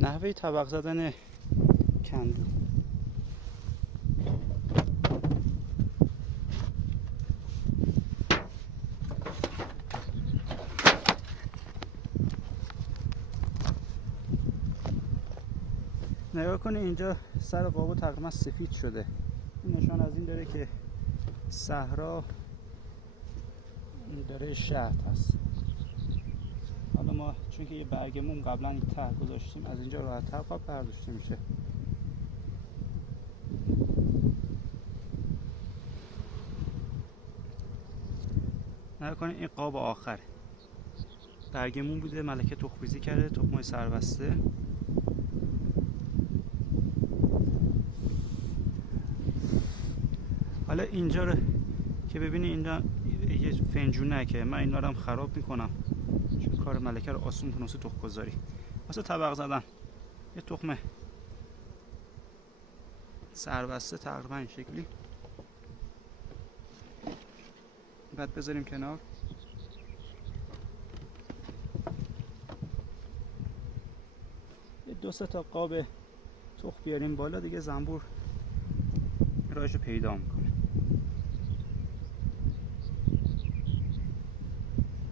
نحوه طبق زدن کندو. نگاه کنید اینجا سر قابو تقریبا سفید شده. این نشان از این داره که صحرا داره شهد هست. حالا ما چون که یه برگ موم قبلا این ته گذاشتیم، از اینجا راحت‌تر قاب برداشته میشه. نگاه کنید این قاب آخره. برگ موم بوده، ملکه تخم‌ریزی کرده، تخم‌های سربسته. حالا اینجا رو که ببینید اینجا یه فنجونه که من اینا رو هم خراب میکنم چون کار ملکه رو آسون کنه واسه تخم گذاری، واسه طبق زدن. یه تخم سربسته تقریبا این شکلی بعد بذاریم کنار. یه 2-3 تا قاب تخم بیاریم بالا دیگه، زنبور راهش رو پیدا میکنه.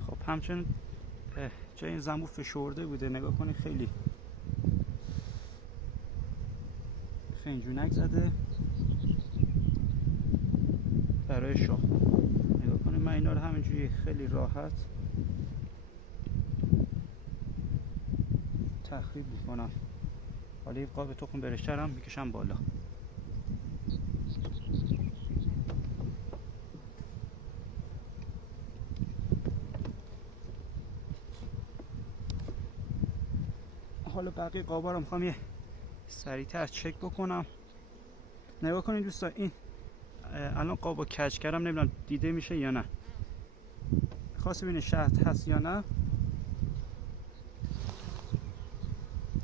خب همچنین جای این زنبور فشرده بوده، نگاه کنید خیلی فنجونک زده برای شاه. نگاه کنید من اینا رو همینجوری خیلی راحت تخریب میکنم. حالا این قاب تخم برشته هم میکشم بالا. حالا بقیه قابا رو میخوام یه سریعتر چک بکنم. نگاه کنید دوستان، این الان قابو کج کردم، نمیدونم دیده میشه یا نه. خواست ببینید شهد هست یا نه.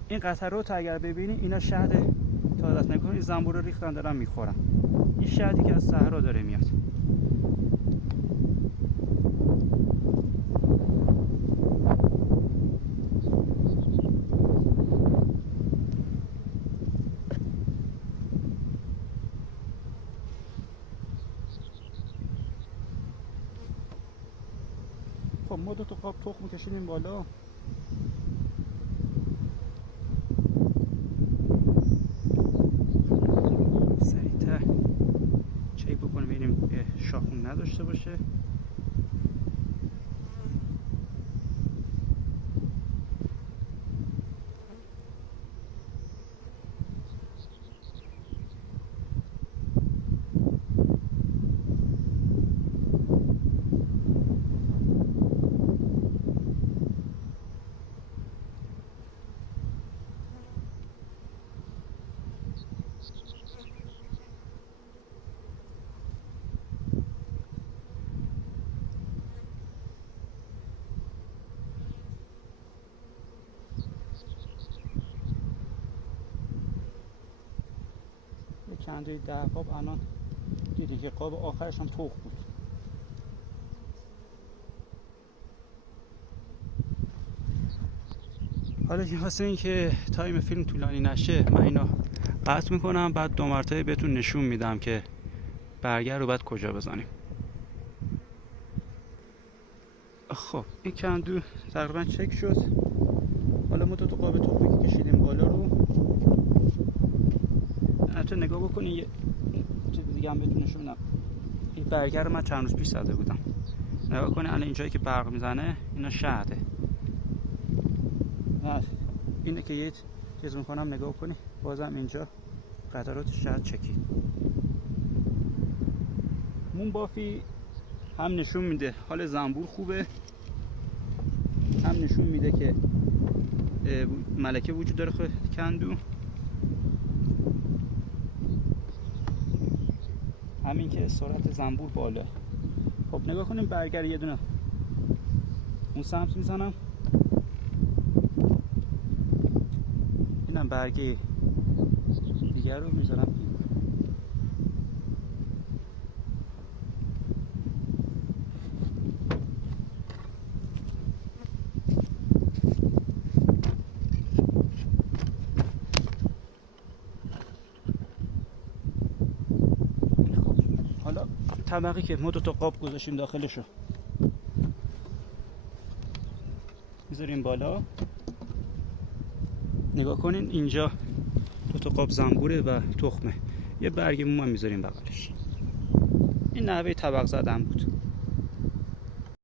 این قطرات اگر ببینید اینا شهد تازه است. نگاه کنید زنبور رو ریختن دارن میخورن. این شهدی که از صحرا داره میاد. خب ما 2 تا قاب تخم کشیدیم بالا. سریعتر چک بکنیم ببینیم شاخون نداشته باشه. کندوی 10 قاب الان دیدی که قاب آخرش هم تخم بود. حالا واسه این که تایم فیلم طولانی نشه من اینا قطع میکنم، بعد 2 مرتبه بهتون نشون میدم که برگر رو باید کجا بزنیم. خب این کندو تقریبا چک شد. حالا ما 2 تا قاب تخمی که کشیدیم بالا رو حتی نگاه بکنید. یه چیز دیگه هم بهتون نشون میدم. این برگر رو من چند روز پیش زده بودم. نگاه کنید الان اینجایی که برق میزنه اینا شهده. اینه که یه چیز میکنم نگاه کنید، بازم اینجا قطرات شهد چکید. مون بافی هم نشون میده حال زنبور خوبه، هم نشون میده که ملکه وجود داره خود کندو. همین که سرعت زنبور بالا. خب نگاه کنیم برگر یه دونه اون سمت میزنم. اینم برگه دیگر رو میذارم. طبقی که ما 2 تا قاب گذاشتیم داخلشو میذاریم بالا. نگاه کنین اینجا 2 تا قاب زنبوره و تخمه، یه برگ موم هم میذاریم بغلش. این نحوه طبق زدن بود.